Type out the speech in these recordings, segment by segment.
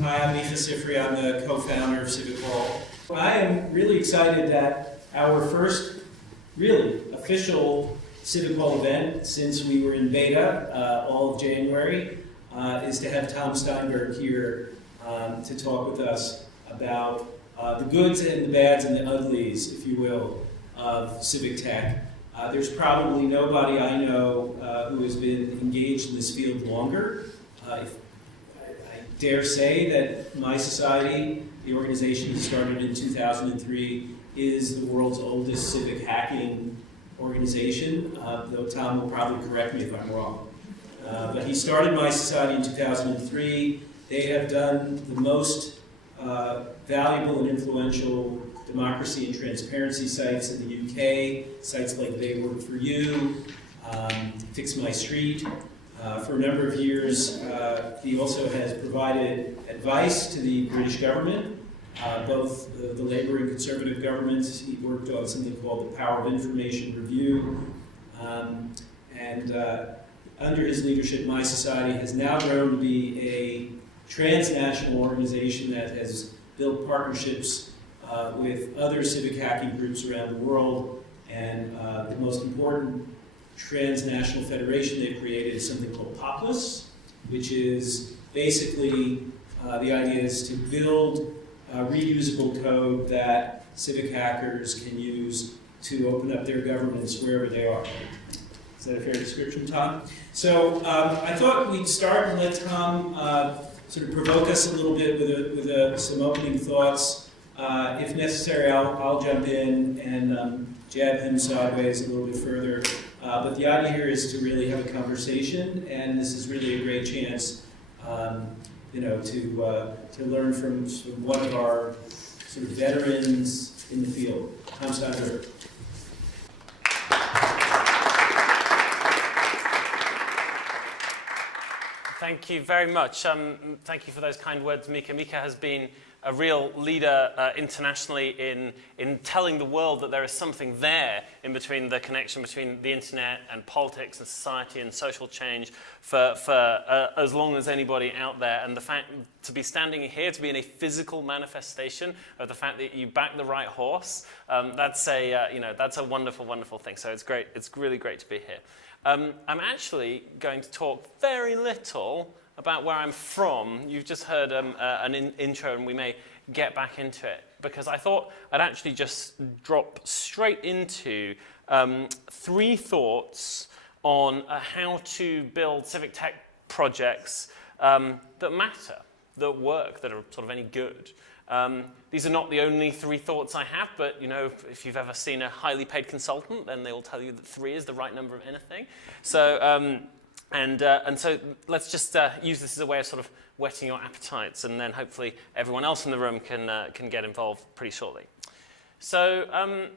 Hi, I'm I'm the co-founder of Civic Hall. I am really excited that our first really official Civic Hall event since we were in beta all of January is to have Tom Steinberg here to talk with us about the goods and the bads and the uglies, if you will, of civic tech. There's probably nobody I know who has been engaged in this field longer. I dare say that mySociety, the organization that started in 2003, is the world's oldest civic hacking organization, though Tom will probably correct me if I'm wrong. But he started mySociety in 2003. They have done the most valuable and influential democracy and transparency sites in the UK, sites like They Work For You, Fix My Street. For a number of years, he also has provided advice to the British government, both the Labour and Conservative governments. He worked on something called the Power of Information Review. Under his leadership, mySociety has now grown to be a transnational organization that has built partnerships with other civic hacking groups around the world. And the most important transnational federation they've created is something called Populous, which is basically the idea is to build reusable code that civic hackers can use to open up their governments wherever they are. Is that a fair description, Tom? So I thought we'd start and let Tom sort of provoke us a little bit with some opening thoughts. If necessary, I'll jump in and jab him sideways a little bit further. But the idea here is to really have a conversation, and this is really a great chance, to learn from one of our sort of veterans in the field. Tom Steinberg. Thank you very much. Thank you for those kind words, Mika. Mika has been a real leader internationally in telling the world that there is something there in between the connection between the internet and politics and society and social change for as long as anybody out there. And the fact to be standing here, to be in a physical manifestation of the fact that you back the right horse, that's a wonderful, wonderful thing. So it's great. It's really great to be here. I'm actually going to talk very little about where I'm from. You've just heard an intro, and we may get back into it, because I thought I'd actually just drop straight into 3 thoughts on how to build civic tech projects that matter, that work, that are sort of any good. These are not the only 3 thoughts I have, but if you've ever seen a highly paid consultant, then they will tell you that 3 is the right number of anything. So, and so let's just use this as a way of sort of whetting your appetites, and then hopefully everyone else in the room can get involved pretty shortly. So,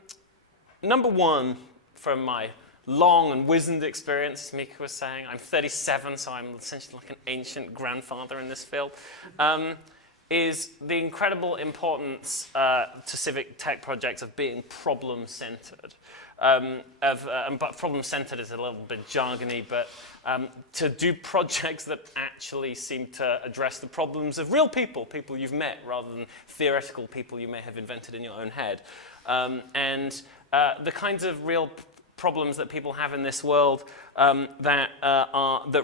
number 1 from my long and wizened experience, as Mika was saying, I'm 37, so I'm essentially like an ancient grandfather in this field. Is the incredible importance to civic tech projects of being problem-centered. But problem-centered is a little bit jargony, but to do projects that actually seem to address the problems of real people you've met, rather than theoretical people you may have invented in your own head. The kinds of real problems that people have in this world that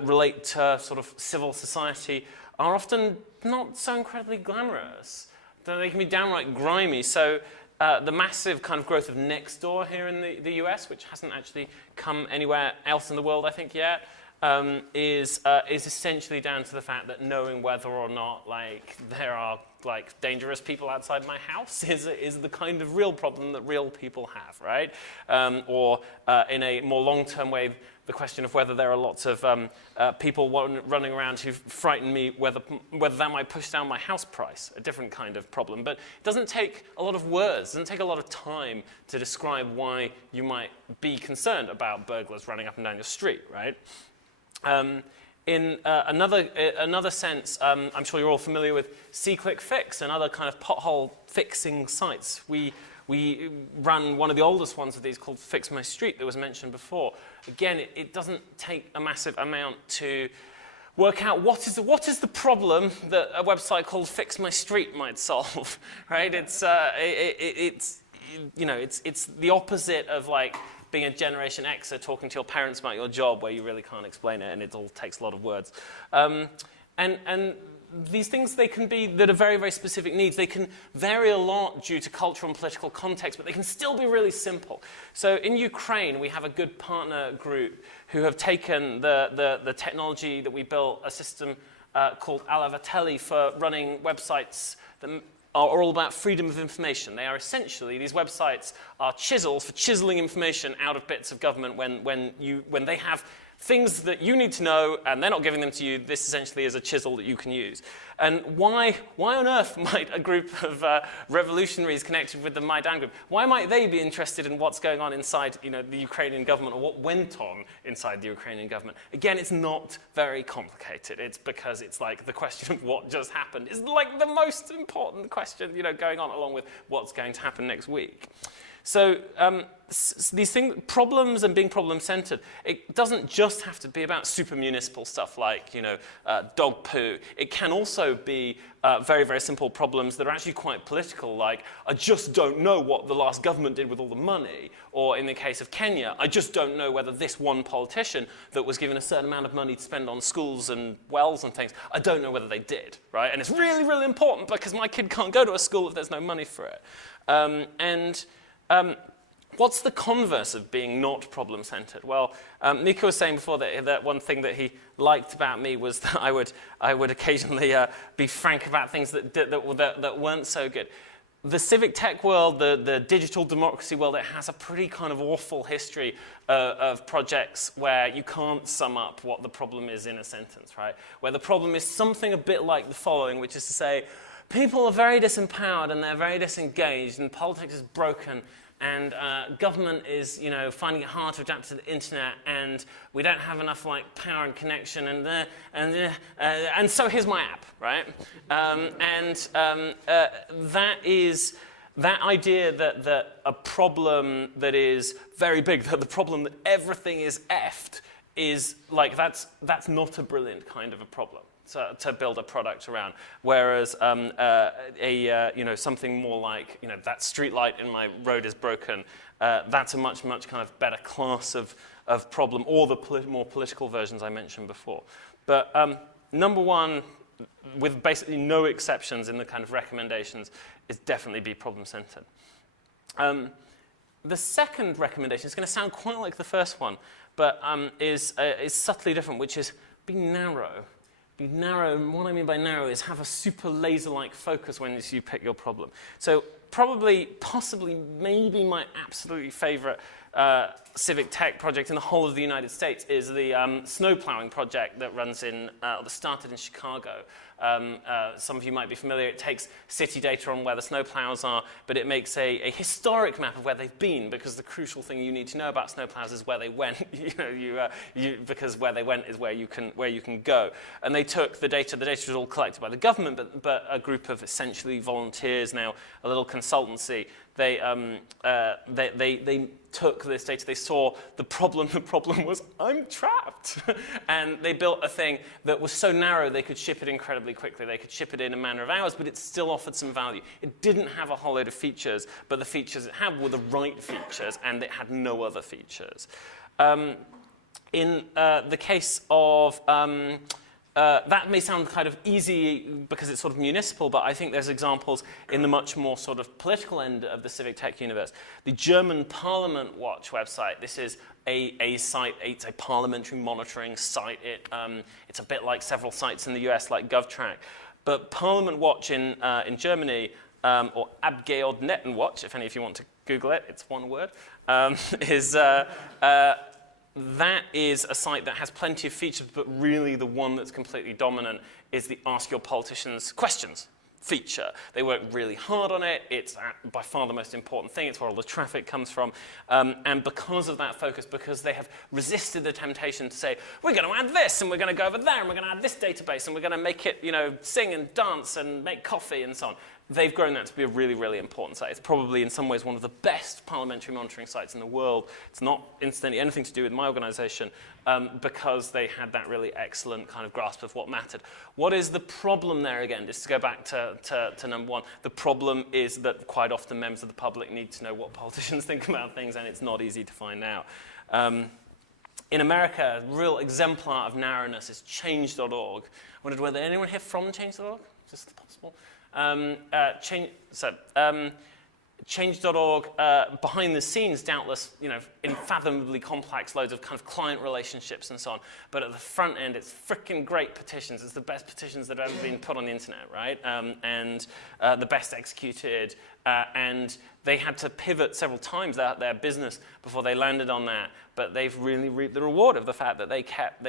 relate to sort of civil society are often not so incredibly glamorous. They can be downright grimy. So the massive kind of growth of Nextdoor here in the US, which hasn't actually come anywhere else in the world, I think, yet, is essentially down to the fact that knowing whether or not there are dangerous people outside my house is the kind of real problem that real people have, right? Or in a more long-term way, the question of whether there are lots of people running around who frighten me, whether that might push down my house price, a different kind of problem. But it doesn't take a lot of words, it doesn't take a lot of time to describe why you might be concerned about burglars running up and down your street, right? In another sense, I'm sure you're all familiar with SeeClickFix and other kind of pothole fixing sites. We We run one of the oldest ones of these called Fix My Street that was mentioned before. Again, it doesn't take a massive amount to work out what is the problem that a website called Fix My Street might solve, right? It's the opposite of like being a Generation Xer talking to your parents about your job where you really can't explain it and it all takes a lot of words. And these things, they can be that are very, very specific needs. They can vary a lot due to cultural and political context, but they can still be really simple. So in Ukraine, we have a good partner group who have taken the technology that we built, a system called Alavateli for running websites that are all about freedom of information. They are essentially, these websites are chisels for chiseling information out of bits of government when they have things that you need to know and they're not giving them to you. This essentially is a chisel that you can use. And why on earth might a group of revolutionaries connected with the Maidan group, why might they be interested in what's going on inside the Ukrainian government or what went on inside the Ukrainian government? Again, it's not very complicated. It's because it's like the question of what just happened is like the most important question going on, along with what's going to happen next week. So these things, problems and being problem-centered, it doesn't just have to be about super municipal stuff like, dog poo. It can also be very, very simple problems that are actually quite political, like I just don't know what the last government did with all the money. Or in the case of Kenya, I just don't know whether this one politician that was given a certain amount of money to spend on schools and wells and things, I don't know whether they did, right? And it's really, really important because my kid can't go to a school if there's no money for it. What's the converse of being not problem-centered? Well, Mika was saying before that one thing that he liked about me was that I would occasionally be frank about things that weren't so good. The civic tech world, the digital democracy world, it has a pretty kind of awful history of projects where you can't sum up what the problem is in a sentence, right? Where the problem is something a bit like the following, which is to say, people are very disempowered and they're very disengaged and politics is broken and government is, finding it hard to adapt to the internet and we don't have enough power and connection and so here's my app, right? That idea that a problem that is very big, that the problem that everything is effed is that's not a brilliant kind of a problem to build a product around. Whereas something more like that street light in my road is broken, that's a much kind of better class of problem, or the more political versions I mentioned before. But number one, with basically no exceptions in the kind of recommendations, is definitely be problem-centered. The second recommendation is going to sound quite like the first one, but is subtly different, which is be narrow. Be narrow, and what I mean by narrow is have a super laser-like focus when you pick your problem. So possibly, maybe my absolutely favorite civic tech project in the whole of the United States is the snow plowing project that started in Chicago. Some of you might be familiar. It takes city data on where the snow plows are, but it makes a historic map of where they've been, because the crucial thing you need to know about snow plows is where they went. Because where they went is where you can go. And they took the data. The data was all collected by the government, but a group of essentially volunteers, now a little consultancy. They took this data, they saw the problem was, I'm trapped. And they built a thing that was so narrow they could ship it incredibly quickly. They could ship it in a matter of hours, but it still offered some value. It didn't have a whole load of features, but the features it had were the right features, and it had no other features. In the case of that may sound kind of easy because it's sort of municipal, but I think there's examples in the much more sort of political end of the civic tech universe. The German Parliament Watch website, this is a site, it's a parliamentary monitoring site. It's a bit like several sites in the US like GovTrack. But Parliament Watch in Germany, or Abgeordnetenwatch, if any of you want to Google it, it's one word, that is a site that has plenty of features, but really the one that's completely dominant is the Ask Your Politicians Questions feature. They work really hard on it. It's by far the most important thing. It's where all the traffic comes from. And because of that focus, because they have resisted the temptation to say, we're going to add this, and we're going to go over there, and we're going to add this database, and we're going to make it, sing and dance and make coffee and so on. they've grown that to be a really, really important site. It's probably in some ways one of the best parliamentary monitoring sites in the world. It's not incidentally anything to do with my organization because they had that really excellent kind of grasp of what mattered. What is the problem there again? Just to go back to number one, the problem is that quite often members of the public need to know what politicians think about things, and it's not easy to find out. In America, a real exemplar of narrowness is change.org. I wondered whether anyone here from change.org? Just possible. Change.org, behind the scenes, doubtless, unfathomably complex, loads of kind of client relationships and so on. But at the front end, it's freaking great petitions. It's the best petitions that have ever been put on the internet, right? And the best executed. And they had to pivot several times out their business before they landed on that. But they've really reaped the reward of the fact that they kept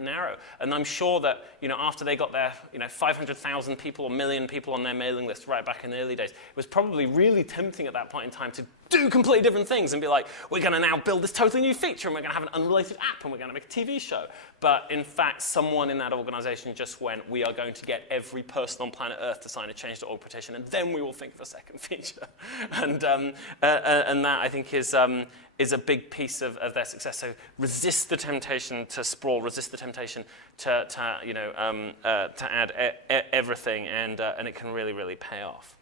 narrow. And I'm sure that after they got their 500,000 people or 1 million people on their mailing list right back in the early days, it was probably really tempting at that point in time to do completely different things and be like, we're going to now build this totally new feature and we're going to have an unrelated app and we're going to make a TV show. But in fact, someone in that organization just went, we are going to get every person on planet Earth to sign a change.org petition, and then we will think of a second feature. And that, I think, is a big piece of their success. So resist the temptation to sprawl, resist the temptation to add everything, and it can really, really pay off.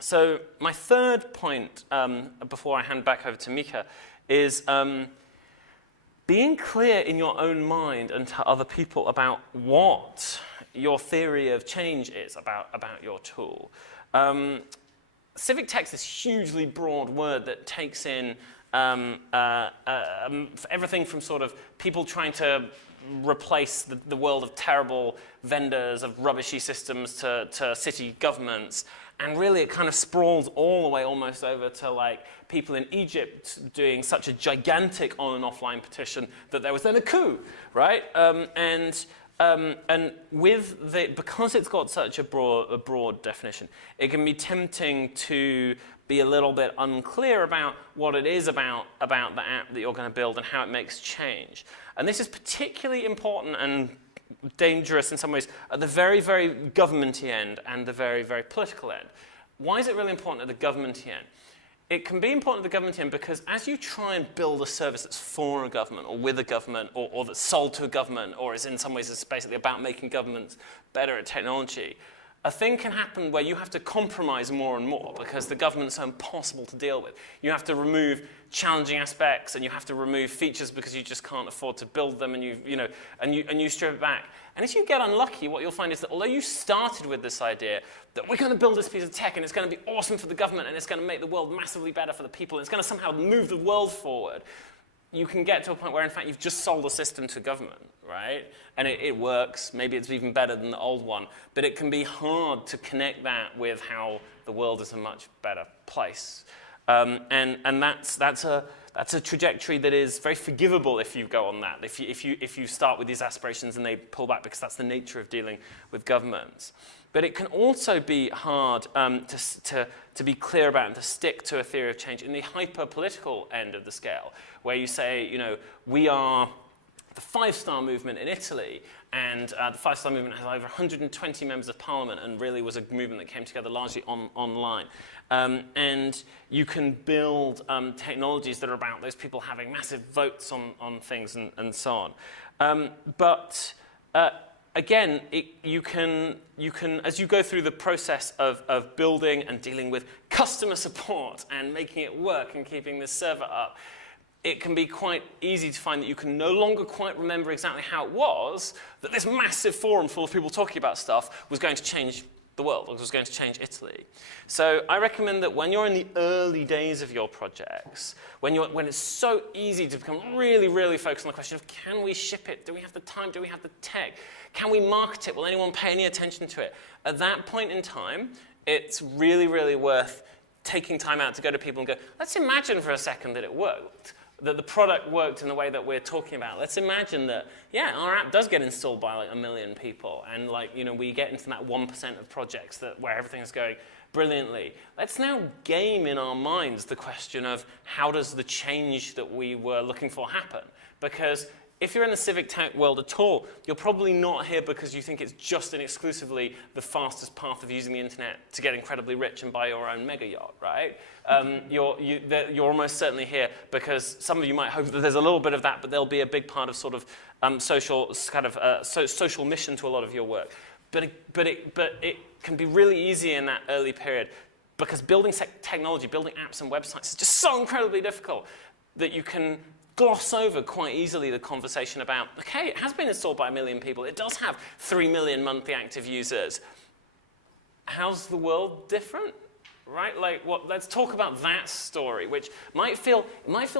So my third point, before I hand back over to Mika, is being clear in your own mind and to other people about what your theory of change is about your tool. Civic tech is this hugely broad word that takes in everything from sort of people trying to replace the world of terrible vendors, of rubbishy systems to city governments. And really it kind of sprawls all the way almost over to like people in Egypt doing such a gigantic on and offline petition that there was then a coup, right? And because it's got such a broad definition, it can be tempting to be a little bit unclear about what it is about the app that you're going to build and how it makes change. And this is particularly important and dangerous in some ways at the very, very governmenty end and the very, very political end. Why is it really important at the governmenty end? It can be important at the government end because as you try and build a service that's for a government or with a government or that's sold to a government or is in some ways it's basically about making governments better at technology, a thing can happen where you have to compromise more and more because the government's so impossible to deal with. You have to remove challenging aspects and you have to remove features because you just can't afford to build them, and you strip it back. And if you get unlucky, what you'll find is that although you started with this idea that we're going to build this piece of tech and it's going to be awesome for the government and it's going to make the world massively better for the people and it's going to somehow move the world forward, you can get to a point where, in fact, you've just sold a system to government, right? And it works. Maybe it's even better than the old one. But it can be hard to connect that with how the world is a much better place. And that's a trajectory that is very forgivable if you go on that. If you start with these aspirations and they pull back, because that's the nature of dealing with governments. But it can also be hard to be clear about and to stick to a theory of change in the hyper-political end of the scale, where you say, we are the five-star movement in Italy, and the five-star movement has over 120 members of parliament and really was a movement that came together largely online. And you can build technologies that are about those people having massive votes on things and so on. Again, you can, as you go through the process of building and dealing with customer support and making it work and keeping this server up, it can be quite easy to find that you can no longer quite remember exactly how it was that this massive forum full of people talking about stuff was going to change the world, or was going to change Italy. So I recommend that when you're in the early days of your projects, when it's so easy to become really, really focused on the question of, can we ship it? Do we have the time? Do we have the tech? Can we market it? Will anyone pay any attention to it? At that point in time, it's really, really worth taking time out to go to people and go, let's imagine for a second that it worked, that the product worked in the way that we're talking about. Let's imagine that, our app does get installed by like 1 million people, and we get into that 1% of projects where everything is going brilliantly. Let's now game in our minds the question of how does the change that we were looking for happen? Because if you're in the civic tech world at all, you're probably not here because you think it's just and exclusively the fastest path of using the internet to get incredibly rich and buy your own mega yacht, right? You're almost certainly here because some of you might hope that there's a little bit of that, but there'll be a big part of sort of social mission to a lot of your work. But it can be really easy in that early period because building technology, building apps and websites is just so incredibly difficult that you can gloss over quite easily the conversation about, okay, it has been installed by 1 million people. It does have 3 million monthly active users. How's the world different? Right? Like, let's talk about that story, which might feel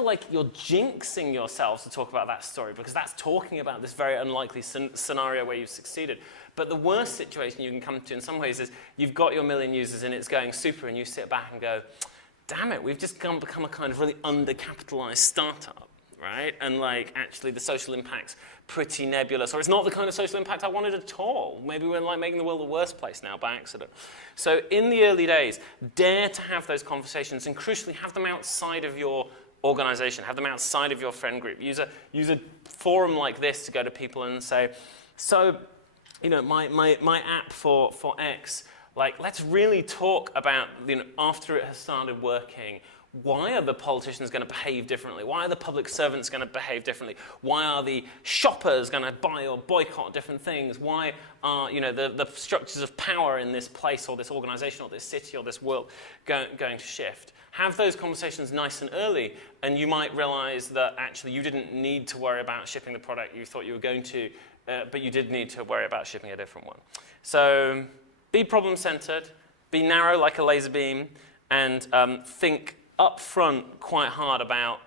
like you're jinxing yourselves to talk about that story because that's talking about this very unlikely scenario where you've succeeded. But the worst situation you can come to in some ways is you've got your 1 million users and it's going super and you sit back and go, damn it, we've just become a kind of really undercapitalized startup, right? And like, actually the social impact's pretty nebulous, or it's not the kind of social impact I wanted at all. Maybe we're like making the world a worse place now by accident. So in the early days, dare to have those conversations and crucially have them outside of your organization, have them outside of your friend group. Use a forum like this to go to people and say, so, you know, my app for X, like, let's really talk about, you know, after it has started working, why are the politicians going to behave differently? Why are the public servants going to behave differently? Why are the shoppers going to buy or boycott different things? Why are, you know, the structures of power in this place or this organization or this city or this world going to shift? Have those conversations nice and early, and you might realize that actually you didn't need to worry about shipping the product you thought you were going to, but you did need to worry about shipping a different one. So be problem-centered, be narrow like a laser beam, and think up front quite hard about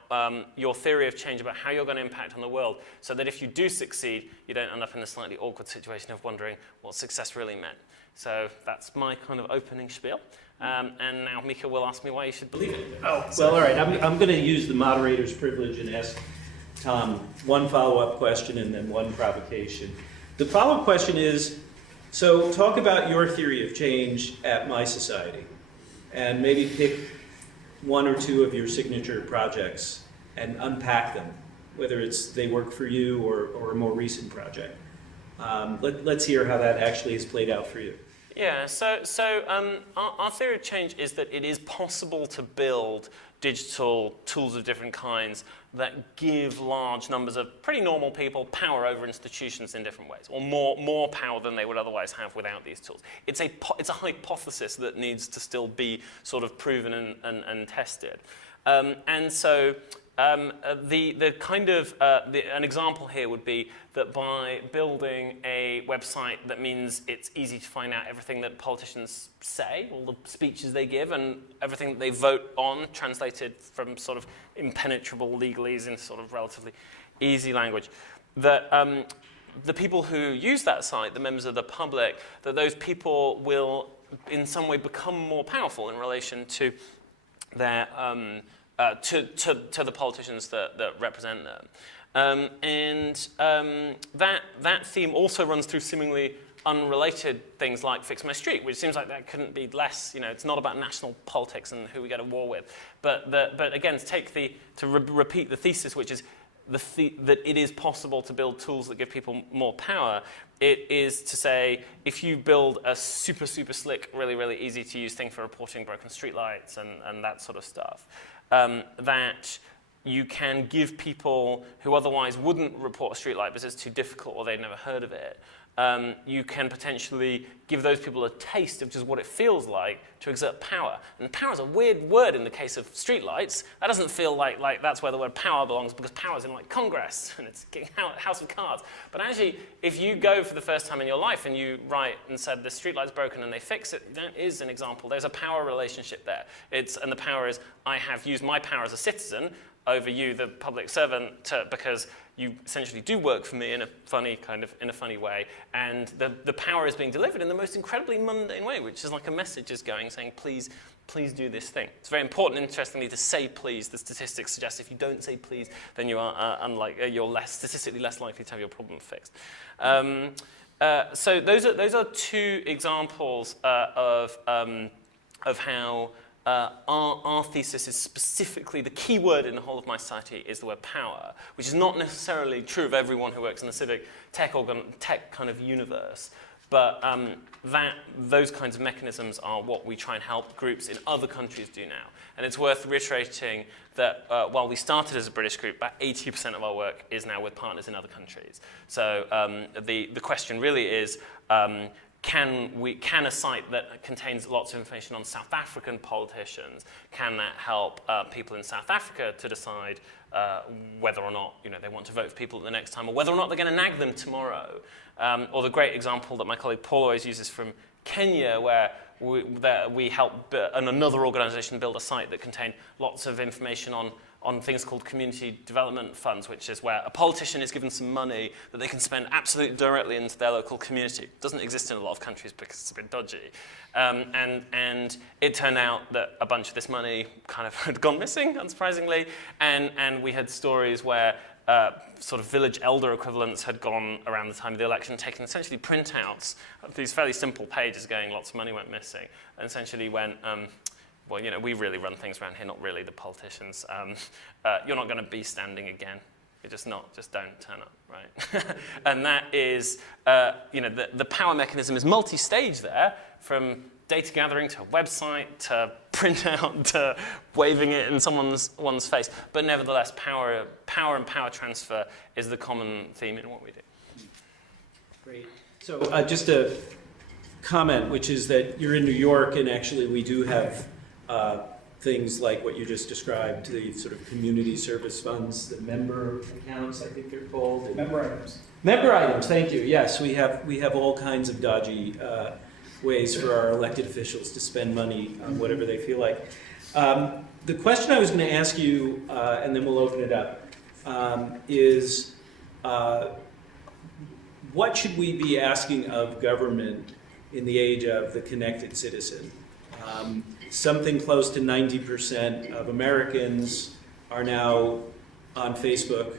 your theory of change, about how you're going to impact on the world, so that if you do succeed, you don't end up in a slightly awkward situation of wondering what success really meant. So that's my kind of opening spiel. And now Mika will ask me why you should believe it. Oh, well, all right. I'm going to use the moderator's privilege and ask Tom one follow-up question and then one provocation. The follow-up question is, so talk about your theory of change at mySociety, and maybe pick one or two of your signature projects and unpack them, whether it's they work for you or a more recent project. Let's hear how that actually has played out for you. Yeah, so our theory of change is that it is possible to build digital tools of different kinds that give large numbers of pretty normal people power over institutions in different ways, or more power than they would otherwise have without these tools. It's a hypothesis that needs to still be sort of proven and tested. And so an example here would be that by building a website that means it's easy to find out everything that politicians say, all the speeches they give, and everything that they vote on, translated from sort of impenetrable legalese into sort of relatively easy language, that the people who use that site, the members of the public, that those people will in some way become more powerful in relation to their to the politicians that represent them. That theme also runs through seemingly unrelated things like Fix My Street, which seems like that couldn't be less, you know, it's not about national politics and who we go to war with. But again, to repeat the thesis, which is that it is possible to build tools that give people more power, it is to say, if you build a super, super slick, really, really easy to use thing for reporting broken streetlights and that sort of stuff, that you can give people who otherwise wouldn't report a streetlight because it's too difficult or they'd never heard of it, you can potentially give those people a taste of just what it feels like to exert power. And power is a weird word in the case of streetlights. That doesn't feel like that's where the word power belongs, because power is in like Congress and it's House of Cards. But actually, if you go for the first time in your life and you write and said the streetlight's broken and they fix it, that is an example. There's a power relationship there. And the power is, I have used my power as a citizen over you, the public servant, because you essentially do work for me in a funny way, and the power is being delivered in the most incredibly mundane way, which is like a message is going saying, please do this thing. It's very important, interestingly, to say please. The statistics suggest if you don't say please, then you are you're statistically less likely to have your problem fixed. So those are two examples of how our thesis is specifically, the key word in the whole of mySociety is the word power, which is not necessarily true of everyone who works in the civic tech kind of universe. But those kinds of mechanisms are what we try and help groups in other countries do now. And it's worth reiterating that while we started as a British group, about 80% of our work is now with partners in other countries. So the question really is, can a site that contains lots of information on South African politicians, can that help people in South Africa to decide whether or not they want to vote for people at the next time, or whether or not they're going to nag them tomorrow? Or the great example that my colleague Paul always uses from Kenya, where we helped another organization build a site that contained lots of information on things called community development funds, which is where a politician is given some money that they can spend absolutely directly into their local community. It doesn't exist in a lot of countries because it's a bit dodgy. And it turned out that a bunch of this money kind of had gone missing, unsurprisingly, and we had stories where sort of village elder equivalents had gone around the time of the election, taking essentially printouts of these fairly simple pages going, lots of money went missing, and essentially went, well, we really run things around here, not really the politicians. You're not going to be standing again. You're just not. Just don't turn up, right? And that is, the power mechanism is multi-stage there, from data gathering to a website to printout to waving it in one's face. But nevertheless, power and power transfer is the common theme in what we do. Great. So just a comment, which is that you're in New York, and actually we do have things like what you just described, the sort of community service funds, the member accounts, I think they're called. Member items. Member items, thank you. Yes, we have all kinds of dodgy ways for our elected officials to spend money on whatever they feel like. The question I was going to ask you, and then we'll open it up, is what should we be asking of government in the age of the connected citizen? Something close to 90% of Americans are now on Facebook,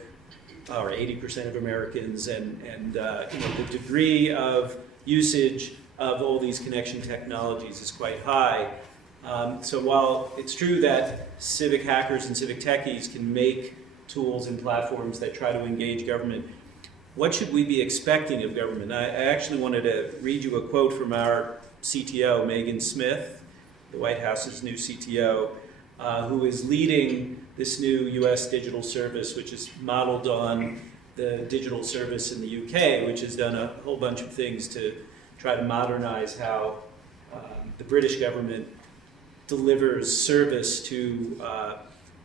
or 80% of Americans, and the degree of usage of all these connection technologies is quite high. So while it's true that civic hackers and civic techies can make tools and platforms that try to engage government, what should we be expecting of government? I actually wanted to read you a quote from our CTO, Megan Smith, the White House's new CTO, who is leading this new US digital service, which is modeled on the digital service in the UK, which has done a whole bunch of things to try to modernize how the British government delivers service to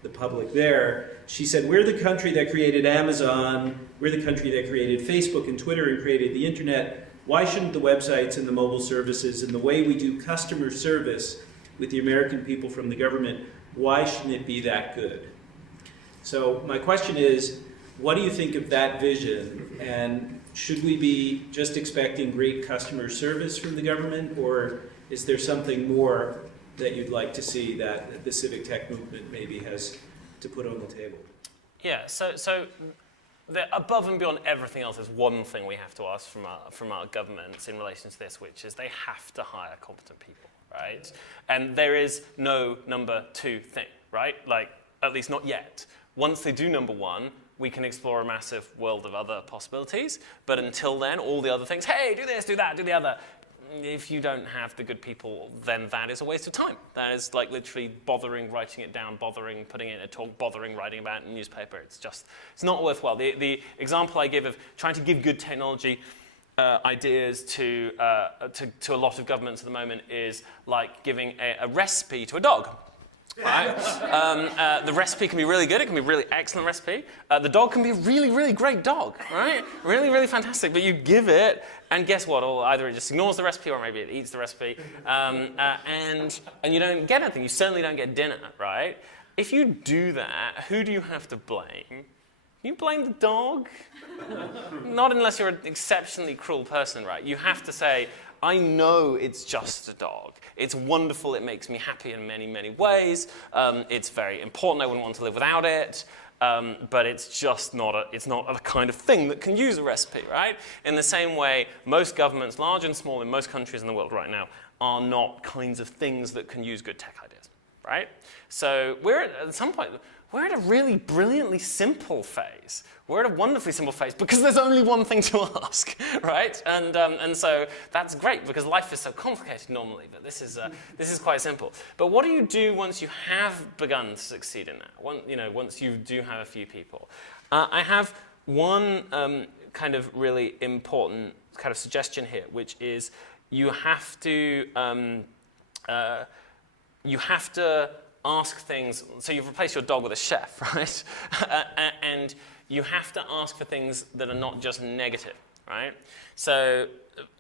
the public there. She said, "We're the country that created Amazon, we're the country that created Facebook and Twitter and created the internet. Why shouldn't the websites and the mobile services and the way we do customer service with the American people from the government, why shouldn't it be that good?" So my question is, what do you think of that vision? And should we be just expecting great customer service from the government, or is there something more that you'd like to see that the civic tech movement maybe has to put on the table? Yeah, so above and beyond everything else, there's one thing we have to ask from our governments in relation to this, which is they have to hire competent people, right? And there is no number two thing, right? Like, at least not yet. Once they do number one, we can explore a massive world of other possibilities. But until then, all the other things, hey, do this, do that, do the other. If you don't have the good people, then that is a waste of time. That is like literally bothering writing it down, bothering putting it in a talk, bothering writing about it in a newspaper. It's not worthwhile. The example I give of trying to give good technology ideas to a lot of governments at the moment is like giving a recipe to a dog. Right? The recipe can be really good. It can be a really excellent recipe. The dog can be a really, really great dog, right? Really, really fantastic. But you give it, and guess what? Or either it just ignores the recipe, or maybe it eats the recipe, and you don't get anything. You certainly don't get dinner, right? If you do that, who do you have to blame? You blame the dog? Not unless you're an exceptionally cruel person, right? You have to say, I know it's just a dog. It's wonderful. It makes me happy in many, many ways. It's very important. I wouldn't want to live without it. But it's just not a kind of thing that can use a recipe, right? In the same way, most governments, large and small, in most countries in the world right now, are not kinds of things that can use good tech ideas. right? So at some point, we're at a really brilliantly simple phase. We're at a wonderfully simple phase because there's only one thing to ask, right? And so that's great because life is so complicated normally, but this is quite simple. But what do you do once you have begun to succeed in that? Once you do have a few people? I have one kind of really important kind of suggestion here, which is you have to ask things. So you've replaced your dog with a chef, right? And you have to ask for things that are not just negative, right? So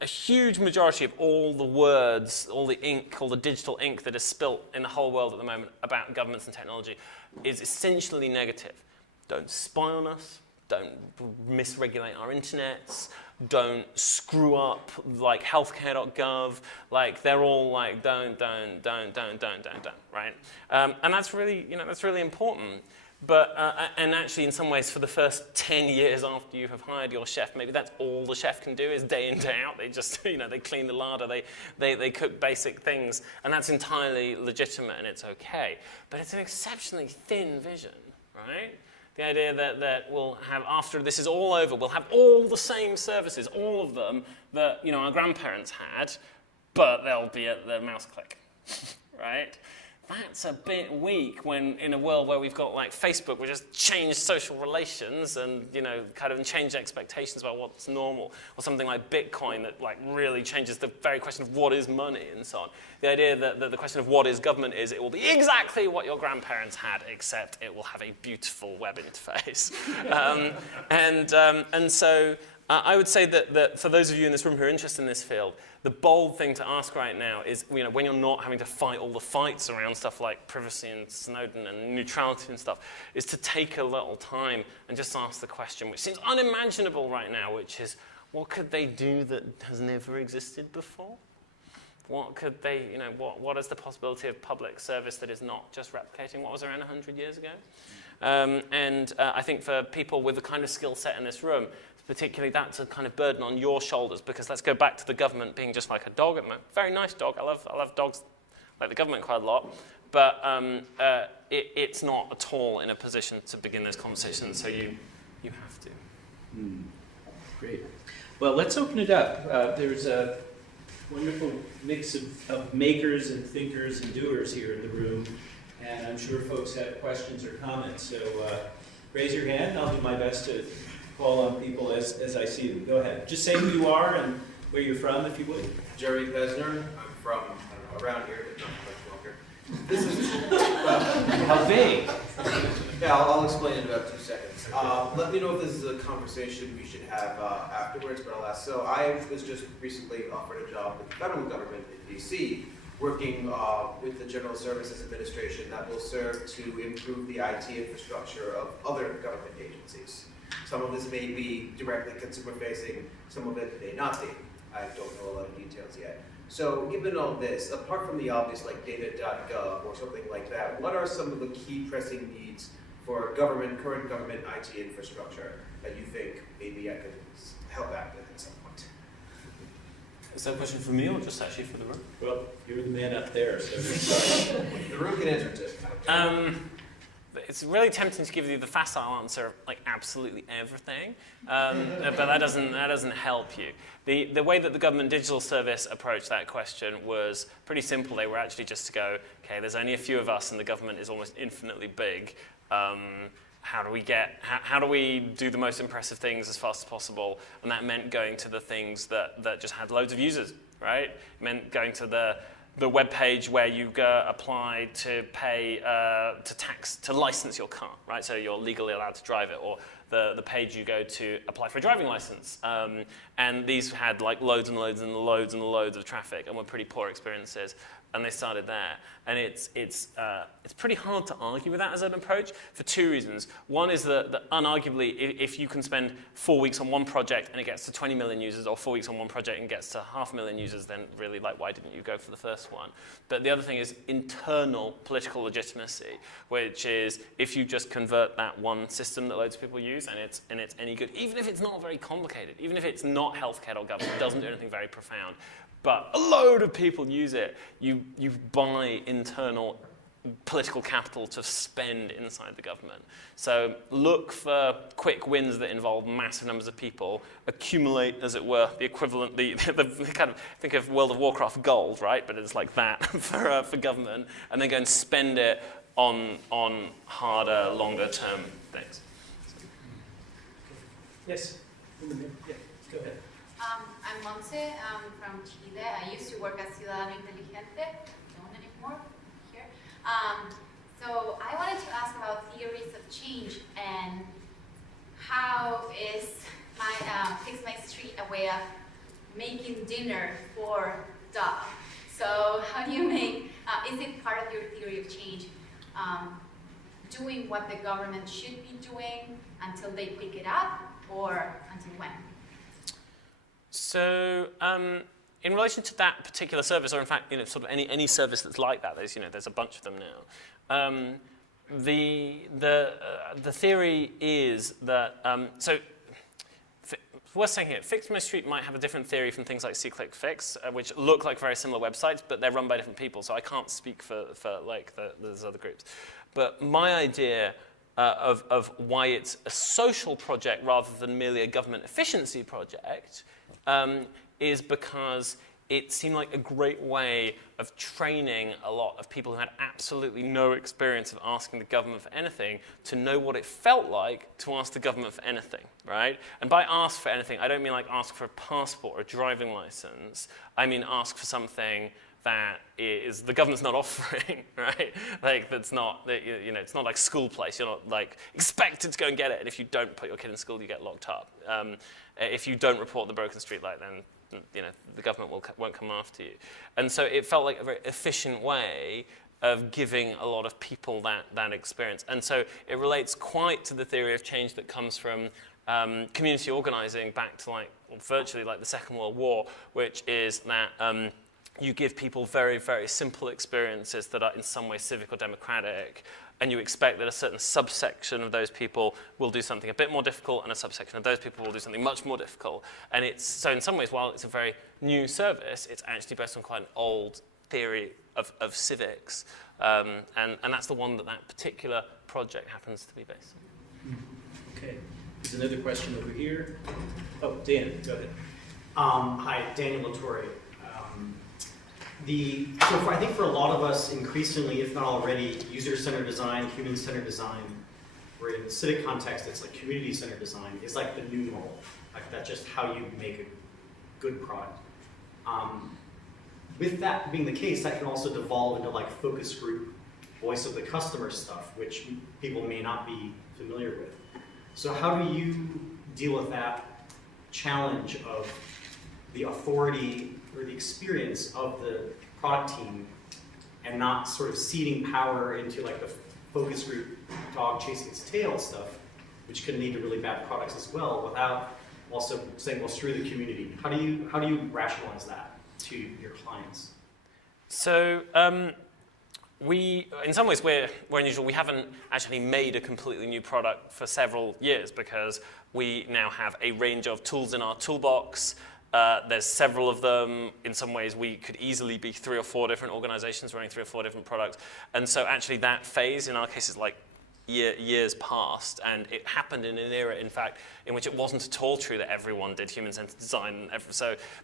a huge majority of all the words, all the ink, all the digital ink that is spilt in the whole world at the moment about governments and technology is essentially negative. Don't spy on us. Don't misregulate our internets. Don't screw up like healthcare.gov. Like they're all like don't, right? And that's really important. But and actually, in some ways, for the first 10 years after you have hired your chef, maybe that's all the chef can do is day in, day out. They just they clean the larder, they cook basic things, and that's entirely legitimate and it's okay. But it's an exceptionally thin vision, right? The idea that we'll have, after this is all over, we'll have all the same services, all of them that our grandparents had, but they'll be at the mouse click, right? That's a bit weak when in a world where we've got like Facebook, which has changed social relations and kind of changed expectations about what's normal, or something like Bitcoin that like really changes the very question of what is money and so on. The idea that the question of what is government is it will be exactly what your grandparents had, except it will have a beautiful web interface. And so I would say that for those of you in this room who are interested in this field, the bold thing to ask right now is, when you're not having to fight all the fights around stuff like privacy and Snowden and neutrality and stuff, is to take a little time and just ask the question, which seems unimaginable right now, which is, what could they do that has never existed before? What could they, what is the possibility of public service that is not just replicating what was around 100 years ago? I think for people with the kind of skill set in this room, particularly that's a kind of burden on your shoulders, because let's go back to the government being just like a dog. Very nice dog. I love dogs, like the government quite a lot. But it's not at all in a position to begin this conversation, so you have to. Great. Well, let's open it up. There's a wonderful mix of makers and thinkers and doers here in the room, and I'm sure folks have questions or comments. So raise your hand, and I'll do my best to call on people as I see them. Go ahead. Just say who you are and where you're from, if you would. Jerry Pesner. I'm from around here, but not much longer. This is How vague? Yeah, I'll explain in about 2 seconds. Let me know if this is a conversation we should have afterwards, but I'll ask. So I was just recently offered a job with the federal government in DC, working with the General Services Administration that will serve to improve the IT infrastructure of other government agencies. Some of this may be directly consumer-facing, some of it may not be. I don't know a lot of details yet. So given all this, apart from the obvious like data.gov or something like that, what are some of the key pressing needs for current government IT infrastructure that you think maybe I could help out with at some point? Is that a question for me or just actually for the room? Well, you're the man up there, so The room can answer it. It's really tempting to give you the facile answer of like absolutely everything, but that doesn't help you. The way that the Government Digital Service approached that question was pretty simple. They were actually just to go, okay, there's only a few of us and the government is almost infinitely big. How do we do the most impressive things as fast as possible? And that meant going to the things that just had loads of users, right? It meant going to the web page where you go apply to pay to license your car, right? So you're legally allowed to drive it, or the page you go to apply for a driving license. And these had like loads and loads and loads and loads of traffic and were pretty poor experiences. And they started there. And it's pretty hard to argue with that as an approach for two reasons. One is that unarguably, if you can spend 4 weeks on one project and it gets to 20 million users, or 4 weeks on one project and gets to 500,000 users, then really, like, why didn't you go for the first one? But the other thing is internal political legitimacy, which is if you just convert that one system that loads of people use and it's any good, even if it's not very complicated, even if it's not healthcare or government, it doesn't do anything very profound, but a load of people use it, you buy internal political capital to spend inside the government. So look for quick wins that involve massive numbers of people, accumulate, as it were, the equivalent, the kind of, think of World of Warcraft gold, right? But it's like that for government, and then go and spend it on harder, longer term things. Yes. Yeah, go ahead. I'm Monse. I'm from Chile. I used to work as Ciudadano Inteligente. Don't anymore. Here. So I wanted to ask about theories of change and how is Fix My Street a way of making dinner for dog? So how do you make, is it part of your theory of change, doing what the government should be doing until they pick it up, or until when? So, in relation to that particular service, or in fact, sort of any service that's like that, there's a bunch of them now. The theory is that worth saying here, Fix My Street might have a different theory from things like SeeClickFix, which look like very similar websites, but they're run by different people, so I can't speak for like those other groups. But my idea of why it's a social project rather than merely a government efficiency project is because it seemed like a great way of training a lot of people who had absolutely no experience of asking the government for anything to know what it felt like to ask the government for anything, right? And by ask for anything, I don't mean like ask for a passport or a driving license. I mean ask for something that is the government's not offering, right? Like that's not, it's not like school place. You're not like expected to go and get it, and if you don't put your kid in school, you get locked up. If you don't report the broken street light, then the government won't come after you. And so it felt like a very efficient way of giving a lot of people that experience. And so it relates quite to the theory of change that comes from community organizing back to virtually like the Second World War, which is that you give people very, very simple experiences that are in some way civic or democratic, and you expect that a certain subsection of those people will do something a bit more difficult, and a subsection of those people will do something much more difficult. And so in some ways, while it's a very new service, it's actually based on quite an old theory of civics. And that's the one that particular project happens to be based on. Okay. There's another question over here. Oh, Dan, go ahead. Hi, Daniel Latore. I think for a lot of us, increasingly, if not already, user-centered design, human-centered design, where in the civic context, it's like community-centered design, is like the new normal. Like that's just how you make a good product. With that being the case, that can also devolve into like focus group, voice of the customer stuff, which people may not be familiar with. So how do you deal with that challenge of the authority or the experience of the product team and not sort of ceding power into like the focus group dog chasing its tail stuff, which can lead to really bad products as well, without also saying, well, screw the community. How do you rationalize that to your clients? So in some ways, we're unusual. We haven't actually made a completely new product for several years because we now have a range of tools in our toolbox. There's several of them. In some ways, we could easily be 3 or 4 different organizations running 3 or 4 different products. And so actually that phase, in our case, is like years past. And it happened in an era, in fact, in which it wasn't at all true that everyone did human-centered design.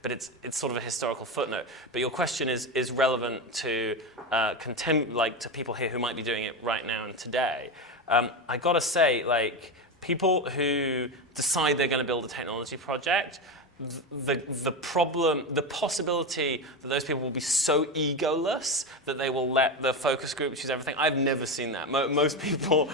But it's sort of a historical footnote. But your question is relevant to to people here who might be doing it right now and today. I got to say, like, people who decide they're going to build a technology project, the possibility that those people will be so egoless that they will let the focus group choose everything. I've never seen that. Most people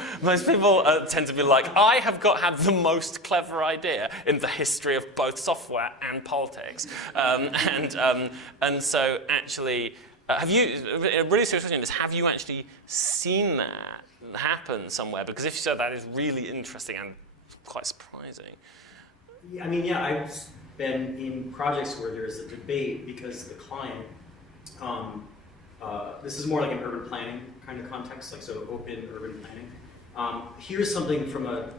tend to be like, I have had the most clever idea in the history of both software and politics. And so actually, a really serious question is, have you actually seen that happen somewhere? Because if so, that is really interesting and quite surprising. Yeah, I mean, yeah, I've been in projects where there's a debate because the client, this is more like an urban planning kind of context, like so open urban planning. Here's something from a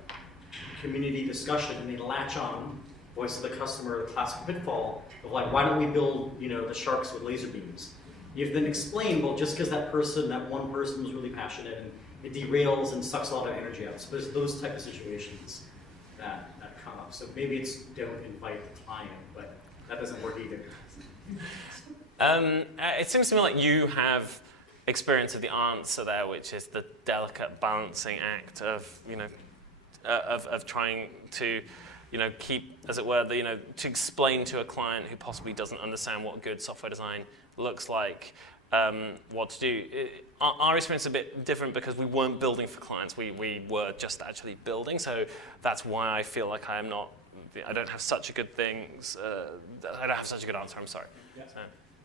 community discussion, and they latch on, voice of the customer, the classic pitfall of like, why don't we build, the sharks with laser beams? You have to then explain, well, just because that one person was really passionate, and it derails and sucks a lot of energy out. So there's those type of situations that come up. So maybe it's don't invite the client, but that doesn't work either. It seems to me like you have experience of the answer there, which is the delicate balancing act of, of trying to, keep, as it were, to explain to a client who possibly doesn't understand what good software design looks like, what to do. Our experience is a bit different because we weren't building for clients. We were just actually building, so that's why I feel like I don't have such a good things. I don't have such a good answer. I'm sorry. Yeah. So.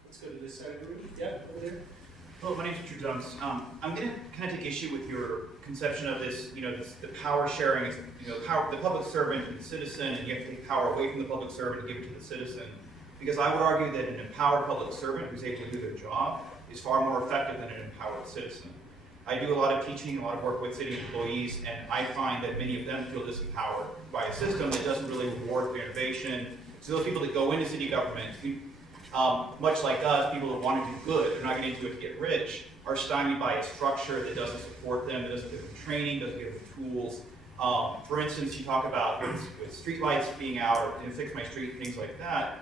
Let's go to this side of the room. Yeah, over there. Hello, my name's Richard Jones. I'm going to kind of take issue with your conception of this, the power sharing is, the public servant and the citizen, and you have to take power away from the public servant and give it to the citizen. Because I would argue that an empowered public servant who's able to do their job is far more effective than an empowered citizen. I do a lot of teaching, a lot of work with city employees, and I find that many of them feel disempowered by a system that doesn't really reward their innovation. So those people that go into city government, much like us, people that want to do good, they're not getting into it to get rich, are stymied by a structure that doesn't support them, that doesn't give them training, doesn't give them tools. For instance, you talk about with streetlights being out or fix my street, things like that.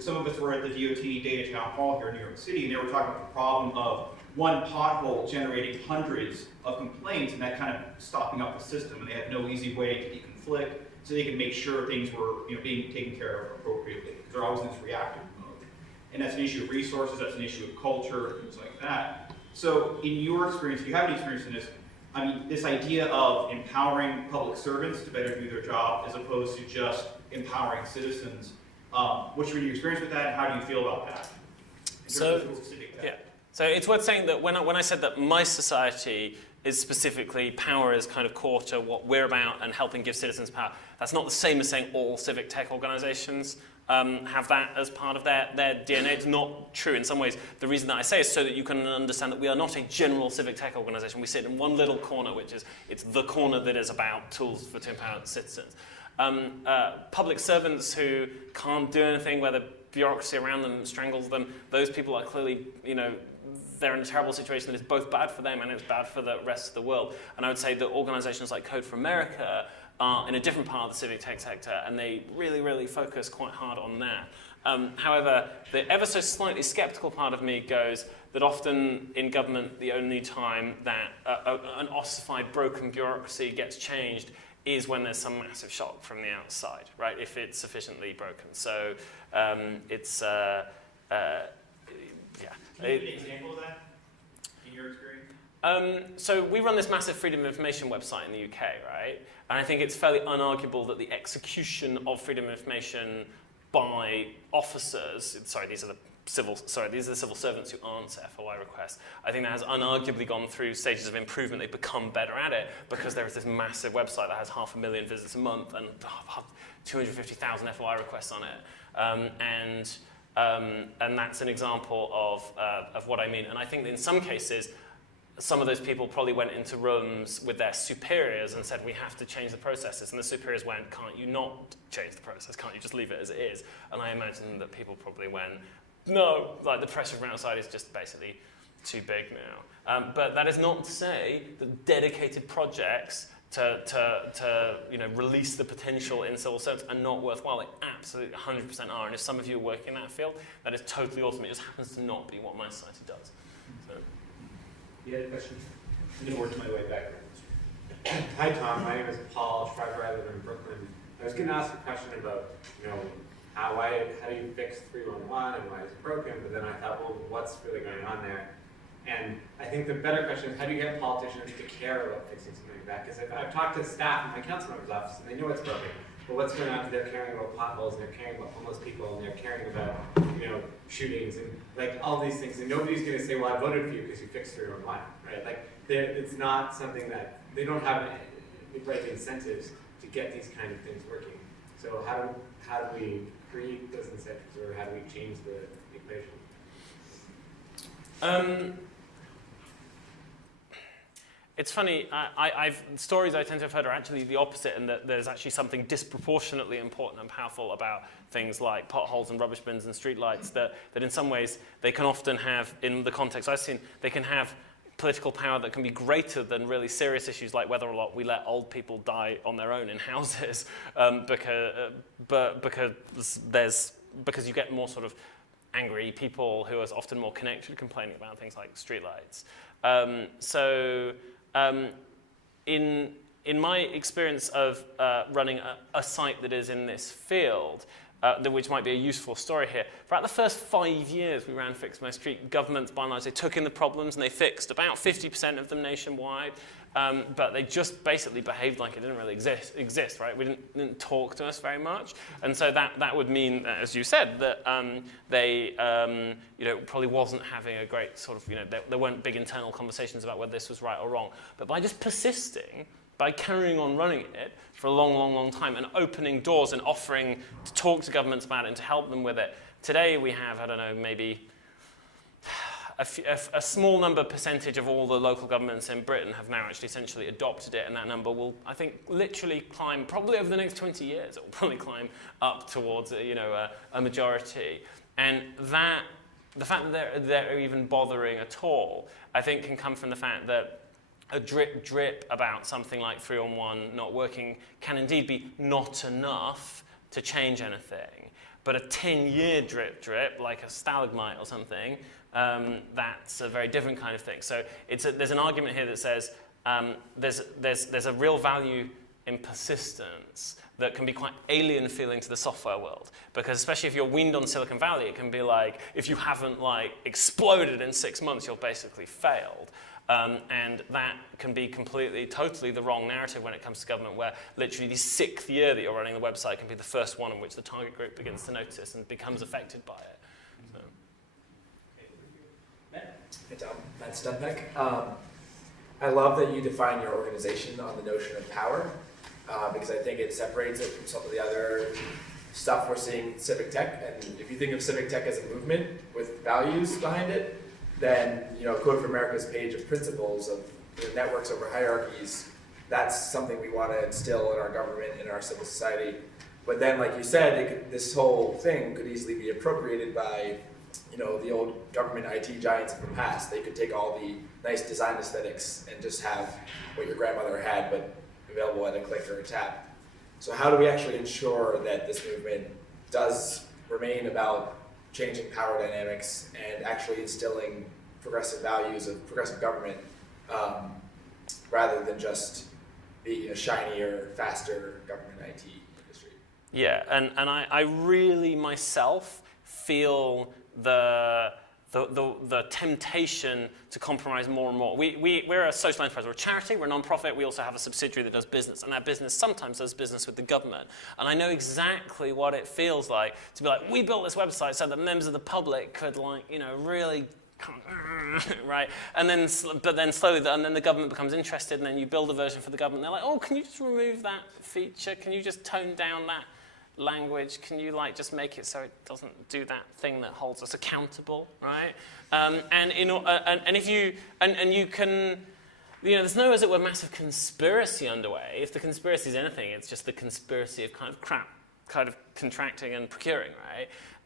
Some of us were at the DOT data town hall here in New York City, and they were talking about the problem of one pothole generating hundreds of complaints, and that kind of stopping up the system, and they had no easy way to deconflict, so they could make sure things were being taken care of appropriately, because they're always in this reactive mode. And that's an issue of resources, that's an issue of culture, things like that. So in your experience, if you have any experience in this, this idea of empowering public servants to better do their job as opposed to just empowering citizens, what's your experience with that, and how do you feel about that? So it's worth saying that when I said that my society is specifically power is kind of core to what we're about and helping give citizens power, that's not the same as saying all civic tech organizations have that as part of their DNA. It's not true in some ways. The reason that I say is so that you can understand that we are not a general civic tech organization. We sit in one little corner, which is it's the corner that is about tools to empower citizens. Public servants who can't do anything, where the bureaucracy around them strangles them, those people are clearly, they're in a terrible situation that is both bad for them and it's bad for the rest of the world. And I would say that organizations like Code for America are in a different part of the civic tech sector, and they really, really focus quite hard on that. However, the ever so slightly skeptical part of me goes that often in government, the only time that an ossified, broken bureaucracy gets changed is when there's some massive shock from the outside, right? If it's sufficiently broken. So it's, yeah. Can you give an example of that in your experience? So we run this massive freedom of information website in the UK, right? And I think it's fairly unarguable that the execution of freedom of information by officers, these are the civil servants who answer FOI requests. I think that has unarguably gone through stages of improvement. They've become better at it because there is this massive website that has 500,000 visits a month and 250,000 FOI requests on it. And that's an example of what I mean. And I think that in some cases, some of those people probably went into rooms with their superiors and said, we have to change the processes. And the superiors went, can't you not change the process? Can't you just leave it as it is? And I imagine that people probably went, no, like the pressure from outside is just basically too big now. But that is not to say that dedicated projects to release the potential in civil service are not worthwhile. They absolutely 100% are. And if some of you are working in that field, that is totally awesome. It just happens to not be what my society does. So. You had a question? I'm going to work my way back. Hi, Tom. My name is Paul Schreiber. I live in Brooklyn. I was going to ask a question about, how do you fix 311 and why is it broken? But then I thought, well, what's really going on there? And I think the better question is, how do you get politicians to care about fixing something like that? Because I've talked to staff in my council member's office, and they know it's broken. But what's going on is they're caring about potholes, and they're caring about homeless people, and they're caring about, shootings, and like all these things. And nobody's going to say, well, I voted for you because you fixed 311, right? Like, it's not something that, they don't have the right incentives to get these kind of things working. So how do we create those incentives, or how do we change the equation? It's funny, stories I tend to have heard are actually the opposite, and that there's actually something disproportionately important and powerful about things like potholes and rubbish bins and streetlights that in some ways they can often have, in the context I've seen, they can have political power that can be greater than really serious issues like whether or not we let old people die on their own in houses, because you get more sort of angry people who are often more connected complaining about things like streetlights. In my experience of running a site that is in this field, which might be a useful story here, for about the first 5 years we ran Fix My Street, governments by and large, they took in the problems and they fixed about 50% of them nationwide, but they just basically behaved like it didn't really exist, right? We didn't talk to us very much, and so that would mean, as you said, that they probably wasn't having a great sort of, there weren't big internal conversations about whether this was right or wrong. But by just persisting, by carrying on running it for a long, long, long time and opening doors and offering to talk to governments about it and to help them with it, today we have, I don't know, maybe a small percentage of all the local governments in Britain have now actually essentially adopted it, and that number will, I think, literally climb, probably over the next 20 years, it will probably climb up towards a majority. And the fact that they're even bothering at all, I think can come from the fact that a drip about something like 3-on-1 not working can indeed be not enough to change anything. But a 10-year drip, like a stalagmite or something, that's a very different kind of thing. So there's an argument here that says there's a real value in persistence that can be quite alien feeling to the software world. Because especially if you're weaned on Silicon Valley, it can be like, if you haven't exploded in 6 months, you're basically failed. And that can be totally the wrong narrative when it comes to government, where literally the 6th year that you're running the website can be the first one in which the target group begins to notice and becomes affected by it. So. Hey Tom, Matt Steinberg. I love that you define your organization on the notion of power, because I think it separates it from some of the other stuff we're seeing in civic tech. And if you think of civic tech as a movement with values behind it, then, Code for America's page of principles of networks over hierarchies, that's something we want to instill in our government, in our civil society. But then, like you said, this whole thing could easily be appropriated by, the old government IT giants of the past. They could take all the nice design aesthetics and just have what your grandmother had, but available at a click or a tap. So how do we actually ensure that this movement does remain about changing power dynamics and actually instilling progressive values of progressive government, rather than just being a shinier, faster government IT industry? Yeah, and I really myself feel the temptation to compromise more and more. We're a social enterprise, we're a charity, we're a non-profit, we also have a subsidiary that does business, and that business sometimes does business with the government. And I know exactly what it feels like to be like, we built this website so that members of the public could really right? But then slowly, and then the government becomes interested, and then you build a version for the government. They're like, oh, can you just remove that feature? Can you just tone down that language? Can you just make it so it doesn't do that thing that holds us accountable, right? You can, there's no, as it were, massive conspiracy underway. If the conspiracy is anything, it's just the conspiracy of kind of crap, kind of contracting and procuring,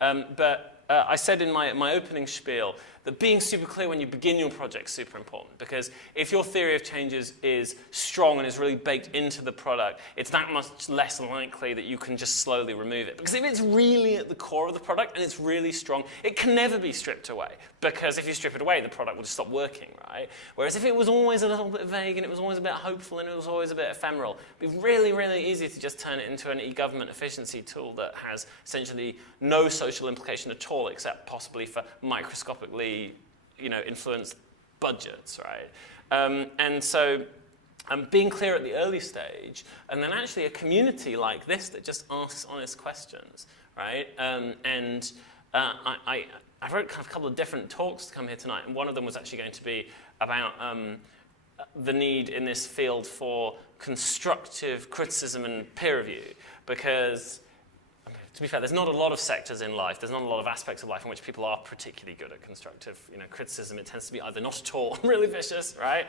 right? But I said in my opening spiel that being super clear when you begin your project is super important, because if your theory of changes is strong and is really baked into the product, it's that much less likely that you can just slowly remove it. Because if it's really at the core of the product and it's really strong, it can never be stripped away, because if you strip it away, the product will just stop working, right? Whereas if it was always a little bit vague and it was always a bit hopeful and it was always a bit ephemeral, it'd be really, really easy to just turn it into an e-government efficiency tool that has essentially no social implication at all, except possibly for microscopically, influenced budgets, right? And so being clear at the early stage, and then actually a community like this that just asks honest questions, right? I wrote kind of a couple of different talks to come here tonight, and one of them was actually going to be about the need in this field for constructive criticism and peer review, because to be fair, there's not a lot of sectors in life, there's not a lot of aspects of life in which people are particularly good at constructive criticism. It tends to be either not at all, really vicious, right?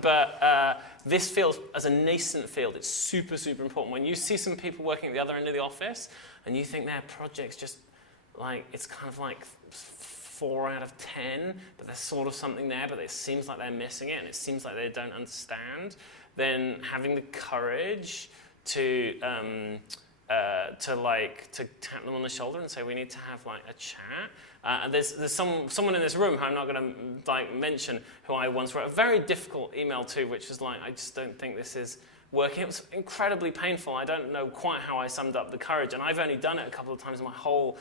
But this field, as a nascent field, it's super, super important. When you see some people working at the other end of the office and you think their project's just like, it's kind of like 4 out of 10, but there's sort of something there, but it seems like they're missing it and it seems like they don't understand, then having the courage to tap them on the shoulder and say, we need to have like a chat. And there's someone in this room who I'm not going to mention, who I once wrote a very difficult email to, which was like, I just don't think this is working. It was incredibly painful. I don't know quite how I summed up the courage, and I've only done it a couple of times in my whole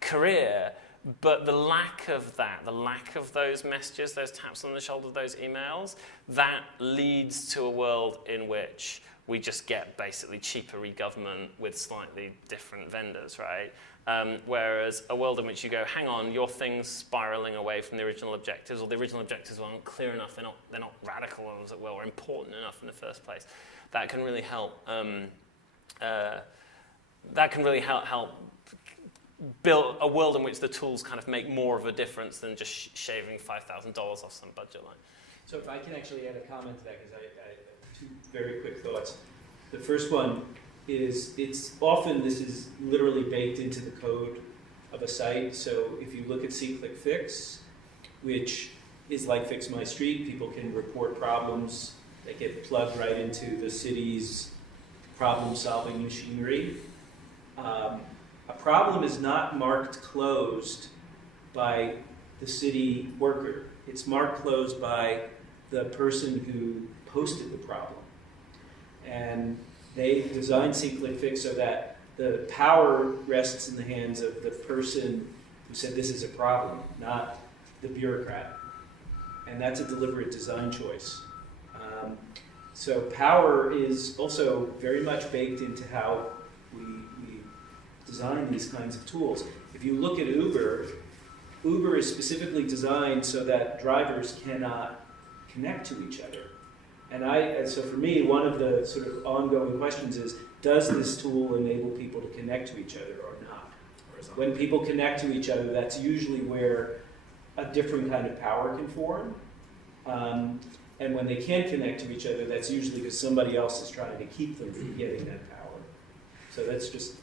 career. But the lack of that, the lack of those messages, those taps on the shoulder, those emails, that leads to a world in which we just get basically cheaper e-government with slightly different vendors, right? Whereas a world in which you go, hang on, your thing's spiraling away from the original objectives, or the original objectives aren't clear enough, they're not radical, as it will, or important enough in the first place. That can really help. Help build a world in which the tools kind of make more of a difference than just shaving $5,000 off some budget line. So if I can actually add a comment to that, because I have 2 very quick thoughts. The first one is, this is literally baked into the code of a site. So if you look at SeeClickFix, which is like Fix My Street, people can report problems. They get plugged right into the city's problem-solving machinery. A problem is not marked closed by the city worker. It's marked closed by the person who posted the problem. And they designed SeeClickFix so that the power rests in the hands of the person who said this is a problem, not the bureaucrat. And that's a deliberate design choice. So power is also very much baked into how we design these kinds of tools. If you look at Uber, Uber is specifically designed so that drivers cannot connect to each other. And so for me, one of the sort of ongoing questions is, does this tool enable people to connect to each other or not? When people connect to each other, that's usually where a different kind of power can form. And when they can't connect to each other, that's usually because somebody else is trying to keep them from getting that power. So that's just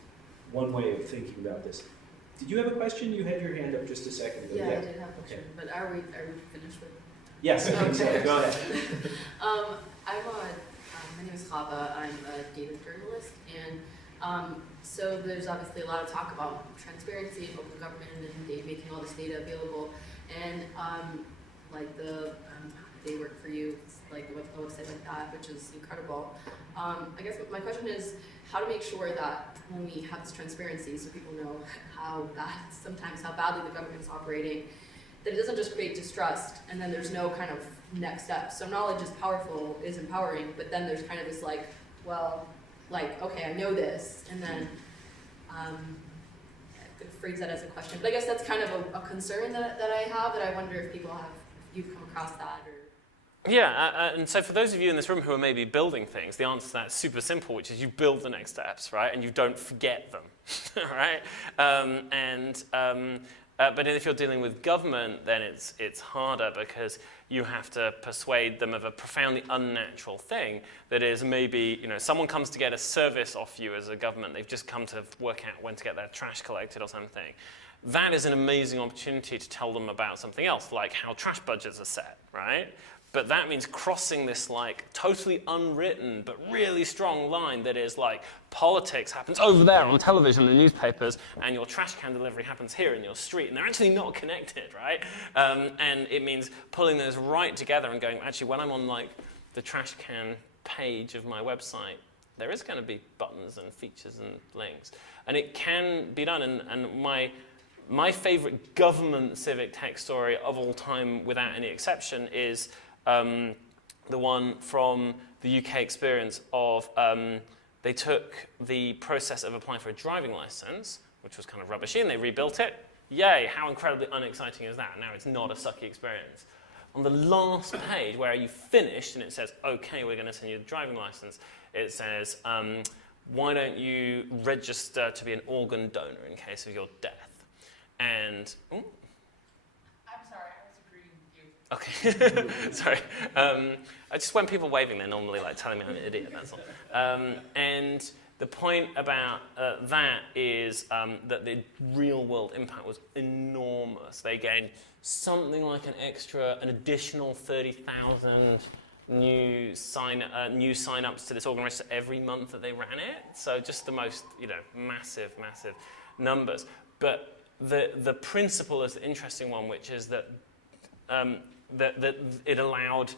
one way of thinking about this. Did you have a question? You had your hand up just a second ago. Yeah, I did have a question, but are we finished with? Yes, I think so. Go ahead. My name is Chava. I'm a data journalist, and so there's obviously a lot of talk about transparency, open government, and making all this data available, and like they work for you, like a website like that, which is incredible. I guess my question is how to make sure that when we have this transparency, so people know how badly the government is operating, that it doesn't just create distrust and then there's no kind of next step. So knowledge is powerful, is empowering, but then there's kind of this like, well, like, okay, I know this, and then I could phrase that as a question. But I guess that's kind of a concern that I have, that I wonder if you've come across that, or. Yeah, and so for those of you in this room who are maybe building things, the answer to that is super simple, which is you build the next steps, right? And you don't forget them, right? But if you're dealing with government, then it's harder because you have to persuade them of a profoundly unnatural thing that is maybe, someone comes to get a service off you as a government. They've just come to work out when to get their trash collected or something. That is an amazing opportunity to tell them about something else, like how trash budgets are set, right? But that means crossing this like totally unwritten but really strong line that is like politics happens over there on television and newspapers, and your trash can delivery happens here in your street, and they're actually not connected, right? And it means pulling those right together and going, actually, when I'm on like the trash can page of my website, there is going to be buttons and features and links, and it can be done. And my favorite government civic tech story of all time, without any exception, is the one from the UK experience of they took the process of applying for a driving license, which was kind of rubbishy, and they rebuilt it. Yay, how incredibly unexciting is that? Now it's not a sucky experience. On the last page where you finished and it says, okay, we're going to send you the driving license, it says, why don't you register to be an organ donor in case of your death? And, ooh, I'm sorry, I was agreeing with you. okay, sorry. Just when people waving, they're normally like telling me I'm an idiot, that's all. And the point about that is that the real world impact was enormous. They gained something like an additional 30,000 new sign-ups to this organ register every month that they ran it. So just the most, massive numbers. But the principle is the interesting one, which is that that it allowed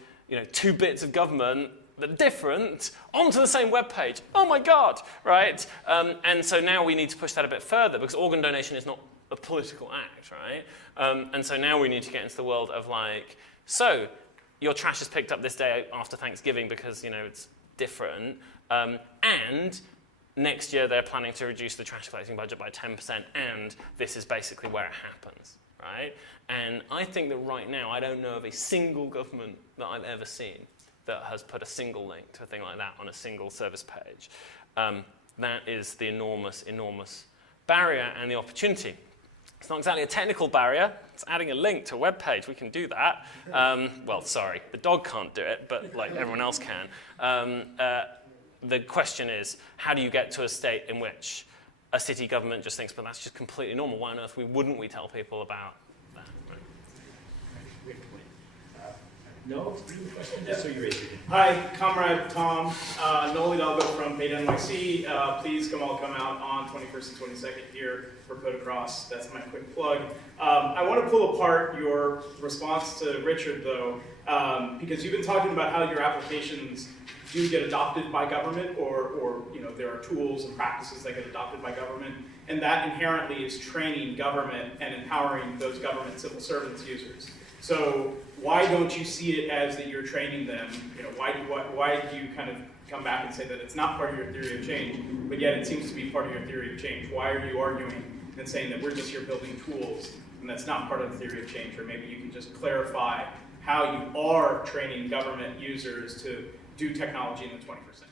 two bits of government that are different onto the same web page. Oh my God, right? And so now we need to push that a bit further because organ donation is not a political act, right? And so now we need to get into the world of like, so your trash is picked up this day after Thanksgiving because it's different, and next year they're planning to reduce the trash collecting budget by 10%, and this is basically where it happens, right? And I think that right now I don't know of a single government that I've ever seen that has put a single link to a thing like that on a single service page. That is the enormous barrier and the opportunity. It's not exactly a technical barrier. It's adding a link to a web page. We can do that. Well, sorry, the dog can't do it, but like everyone else can. The question is, how do you get to a state in which a city government just thinks, but that's just completely normal. Why on earth wouldn't we tell people about that? Right? No? Yeah, so you raised your hand. Hi, Comrade Tom. Noel Hidalgo from Beta NYC. Please all come out on 21st and 22nd here for Code Across. That's my quick plug. I want to pull apart your response to Richard, though, because you've been talking about how your applications do get adopted by government, or there are tools and practices that get adopted by government, and that inherently is training government and empowering those government civil servants users. So why don't you see it as that you're training them? Why do you kind of come back and say that it's not part of your theory of change, but yet it seems to be part of your theory of change? Why are you arguing and saying that we're just here building tools and that's not part of the theory of change? Or maybe you can just clarify how you are training government users to do technology in the 21st century.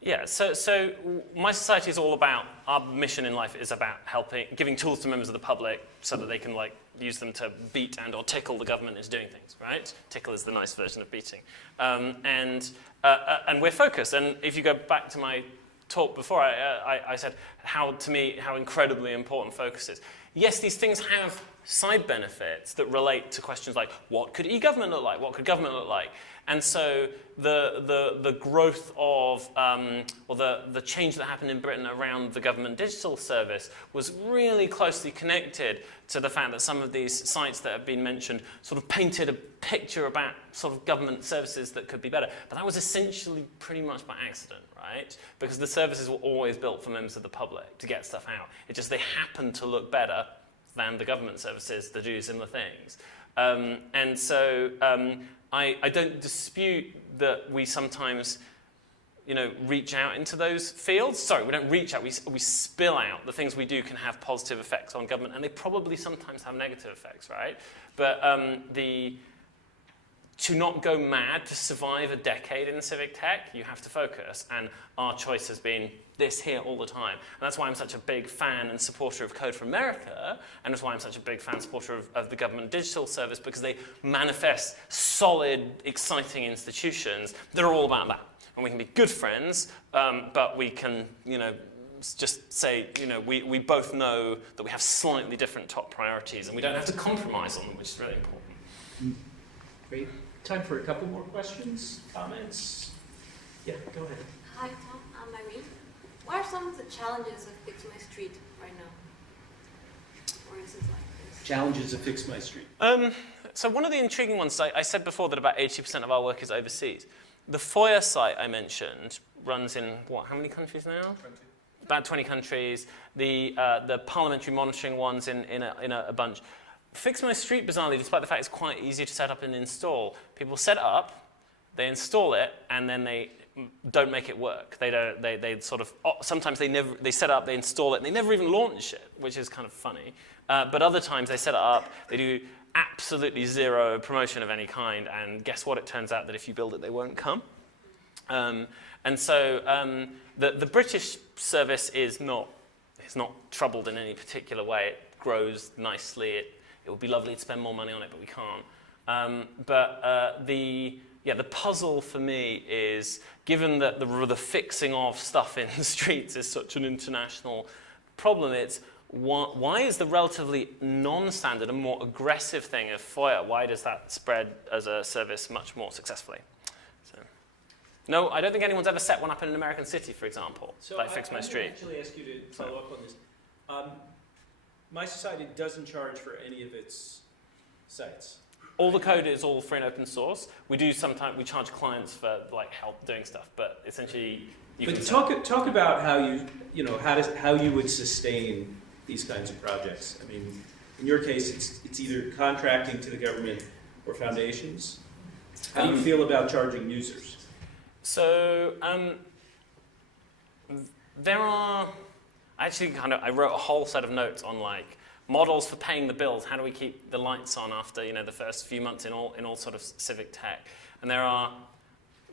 Yeah, so My Society is all about, our mission in life is about giving tools to members of the public so that they can use them to beat and or tickle the government is doing things, right? Tickle is the nice version of beating. And we're focused, and if you go back to my talk before, I said how incredibly important focus is. Yes, these things have side benefits that relate to questions like, what could e-government look like? What could government look like? And so the growth of, or the change that happened in Britain around the government digital service was really closely connected to the fact that some of these sites that have been mentioned sort of painted a picture about sort of government services that could be better. But that was essentially pretty much by accident, right? Because the services were always built for members of the public to get stuff out. It just, they happened to look better than the government services that do similar things. And so I don't dispute that we sometimes, reach out into those fields. Sorry, we don't reach out, we spill out. The things we do can have positive effects on government, and they probably sometimes have negative effects, right? But to not go mad, to survive a decade in civic tech, you have to focus. And our choice has been this here all the time. And that's why I'm such a big fan and supporter of Code for America, and that's why I'm such a big fan and supporter of the government digital service, because they manifest solid, exciting institutions that are all about that. And we can be good friends, but we can, just say, we both know that we have slightly different top priorities, and we don't have to compromise on them, which is really important. Great. Time for a couple more questions, comments? Yeah, go ahead. Hi, Tom. I'm Irene. What are some of the challenges of Fix My Street right now? For instance, like this. Challenges of Fix My Street. So one of the intriguing ones, I said before that about 80% of our work is overseas. The FOIA site I mentioned runs in, how many countries now? 20. About 20 countries. The parliamentary monitoring ones in a bunch. Fix My Street, bizarrely, despite the fact it's quite easy to set up and install, people set it up, they install it, and then they don't make it work. They sort of, sometimes they set it up, they install it, and they never even launch it, which is kind of funny. But other times they set it up, they do absolutely zero promotion of any kind, and guess what? It turns out that if you build it, they won't come. And so the British service is not troubled in any particular way. It grows nicely. It would be lovely to spend more money on it, but we can't. The puzzle for me is, given that the fixing of stuff in the streets is such an international problem, it's why is the relatively non-standard and more aggressive thing of FOIA, why does that spread as a service much more successfully? So, no, I don't think anyone's ever set one up in an American city, for example, like Fix My Street. I actually ask you to follow up on this. My Society doesn't charge for any of its sites. All the code is all free and open source. We do sometimes, we charge clients for like help doing stuff, but essentially you can talk about how how you would sustain these kinds of projects. I mean, in your case, it's either contracting to the government or foundations. How do you feel about charging users? So there are I wrote a whole set of notes on like models for paying the bills. How do we keep the lights on after the first few months in all sort of civic tech? And there are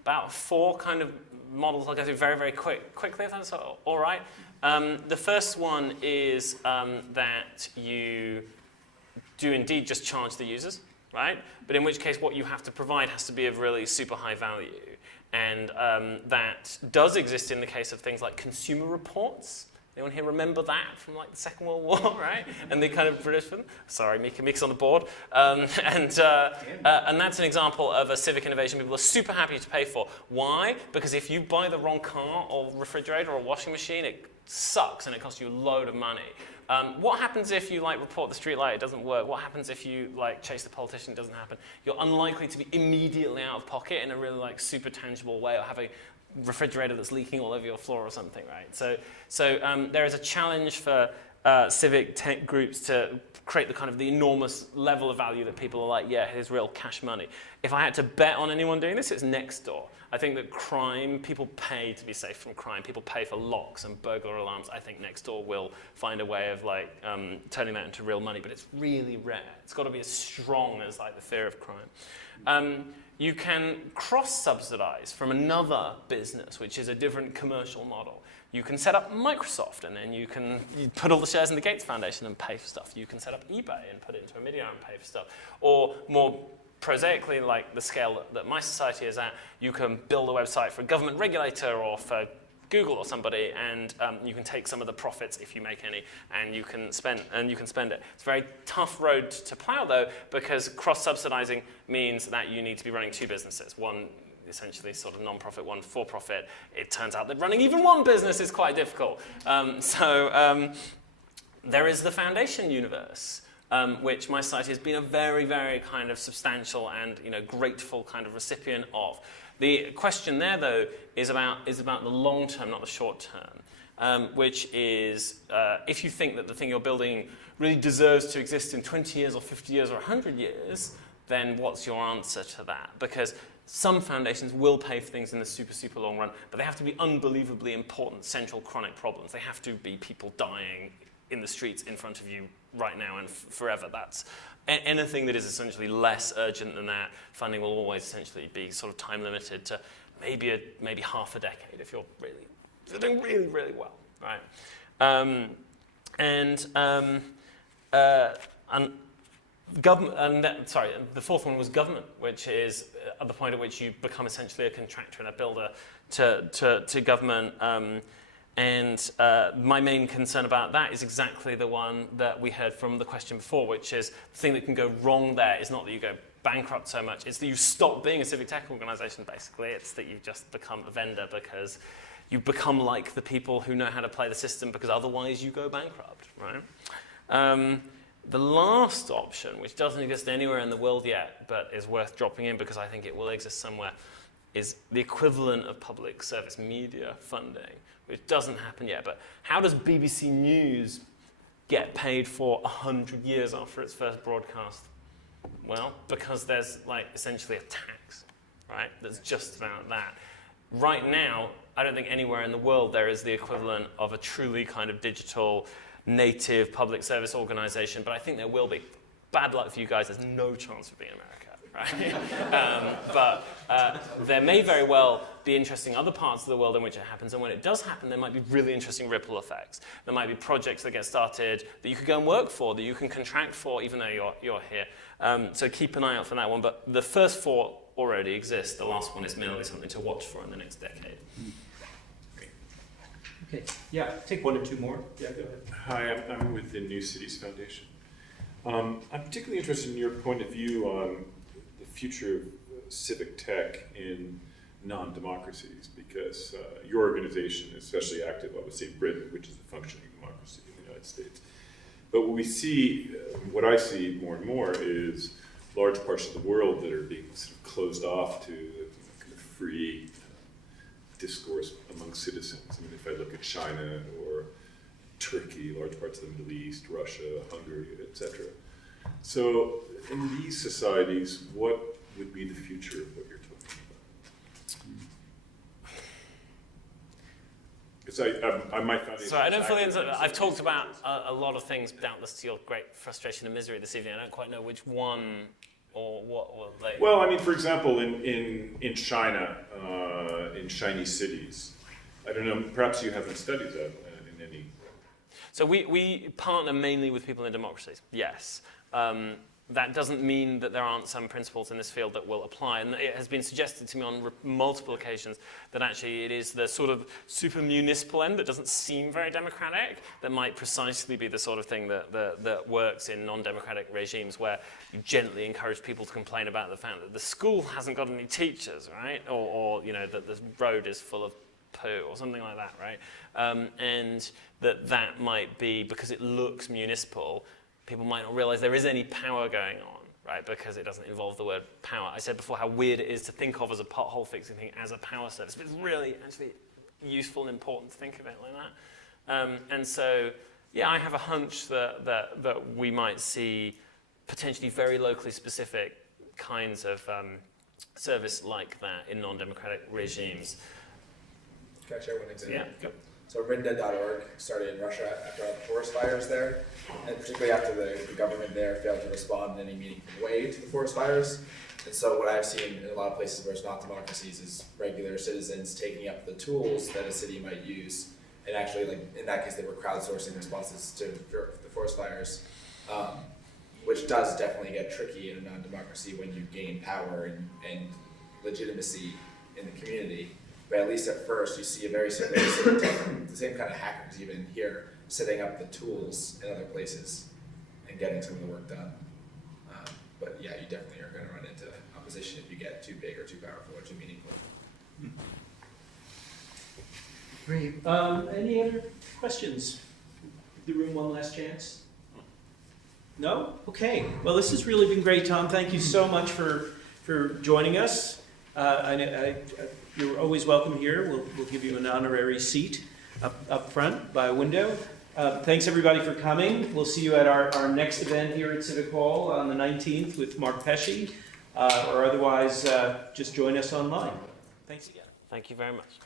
about 4 kind of models I'll go through very, very quickly, if that's all right. The first one is that you do indeed just charge the users, right? But in which case what you have to provide has to be of really super high value. And that does exist in the case of things like consumer reports. Anyone here remember that from like the Second World War, right? And the kind of British film? Sorry, Mika's on the board. And that's an example of a civic innovation people are super happy to pay for. Why? Because if you buy the wrong car or refrigerator or washing machine, it sucks and it costs you a load of money. What happens if you report the street light, it doesn't work? What happens if you chase the politician, it doesn't happen? You're unlikely to be immediately out of pocket in a really super tangible way, or have a refrigerator that's leaking all over your floor or something, right? So there is a challenge for civic tech groups to create the enormous level of value that people are like, yeah, here's real cash money. If I had to bet on anyone doing this, it's Nextdoor. I think that people pay to be safe from crime. People pay for locks and burglar alarms. I think Nextdoor will find a way of turning that into real money, but it's really rare. It's got to be as strong as the fear of crime. You can cross-subsidize from another business, which is a different commercial model. You can set up Microsoft, and then you put all the shares in the Gates Foundation and pay for stuff. You can set up eBay and put it into a Media and pay for stuff. Or more prosaically, like the scale that My Society is at, you can build a website for a government regulator or for Google or somebody, and you can take some of the profits, if you make any, and you can spend it. It's a very tough road to plow, though, because cross-subsidizing means that you need to be running 2 businesses. One essentially sort of non-profit, one for-profit. It turns out that running even one business is quite difficult. There is the foundation universe, which My Society has been a very, very kind of substantial and grateful kind of recipient of. The question there, though, is about the long term, not the short term, which is if you think that the thing you're building really deserves to exist in 20 years or 50 years or 100 years, then what's your answer to that? Because some foundations will pay for things in the super, super long run, but they have to be unbelievably important central chronic problems. They have to be people dying in the streets in front of you right now and forever. That's anything that is essentially less urgent than that. Funding will always essentially be sort of time limited to maybe half a decade if you're doing really, really well, right? The fourth one was government, which is at the point at which you become essentially a contractor and a builder to government. My main concern about that is exactly the one that we heard from the question before, which is the thing that can go wrong there is not that you go bankrupt so much, it's that you stop being a civic tech organization, basically. It's that you just become a vendor because you become like the people who know how to play the system, because otherwise you go bankrupt, right? The last option, which doesn't exist anywhere in the world yet, but is worth dropping in because I think it will exist somewhere, is the equivalent of public service media funding, which doesn't happen yet. But how does BBC News get paid for 100 years after its first broadcast? Well, because there's essentially a tax, right? That's just about that. Right now, I don't think anywhere in the world there is the equivalent of a truly kind of digital native public service organization, but I think there will be. Bad luck for you guys, there's no chance of being in America. right? But there may very well be interesting other parts of the world in which it happens, and when it does happen, there might be really interesting ripple effects. There might be projects that get started that you could go and work for, that you can contract for, even though you're here. So keep an eye out for that one. But the first 4 already exist. The last one is merely something to watch for in the next decade. Okay, yeah, take 1 or 2 more. Yeah, go ahead. Hi, I'm with the New Cities Foundation. I'm particularly interested in your point of view on the future of civic tech in non-democracies, because your organization is especially active, obviously, in Britain, which is a functioning democracy in the United States. But what we see, what I see more and more, is large parts of the world that are being sort of closed off to kind of free discourse among citizens. I mean, if I look at China or Turkey, large parts of the Middle East, Russia, Hungary, etc. So in these societies, what would be the future of what you're talking about? Because my foundation. So I don't fully understand. I've talked about a lot of things, doubtless to your great frustration and misery this evening. I don't quite know which one or what will they. Well, I mean, for example, in China, in Chinese cities, I don't know. Perhaps you haven't studied that in any. So we partner mainly with people in democracies. Yes. That doesn't mean that there aren't some principles in this field that will apply. And it has been suggested to me on multiple occasions that actually it is the sort of super municipal end that doesn't seem very democratic that might precisely be the sort of thing that works in non-democratic regimes, where you gently encourage people to complain about the fact that the school hasn't got any teachers, right? Or you know, that the road is full of poo or something like that, right? And that might be because it looks municipal. People might not realize there is any power going on, right? Because it doesn't involve the word power. I said before how weird it is to think of as a pothole fixing thing as a power service, but it's really actually useful and important to think of it like that. And so, yeah, I have a hunch that we might see potentially very locally specific kinds of service like that in non-democratic regimes. Can I share one example? Yeah. Go. So Rinda.org started in Russia after all the forest fires there, and particularly after the government there failed to respond in any meaningful way to the forest fires. And so what I've seen in a lot of places where it's not democracies is regular citizens taking up the tools that a city might use, and actually, like in that case, they were crowdsourcing responses to the forest fires, which does definitely get tricky in a non-democracy when you gain power and legitimacy in the community. But at least at first, you see a very similar the same kind of hackers even here, setting up the tools in other places and getting some of the work done. But yeah, you definitely are going to run into opposition if you get too big or too powerful or too meaningful. Great. Any other questions? Give the room one last chance. No? Okay. Well, this has really been great, Tom. Thank you so much for joining us. You're always welcome here. We'll give you an honorary seat up front by a window. Thanks everybody for coming. We'll see you at our next event here at Civic Hall on the 19th with Mark Pesci, or otherwise just join us online. Thanks again. Thank you very much.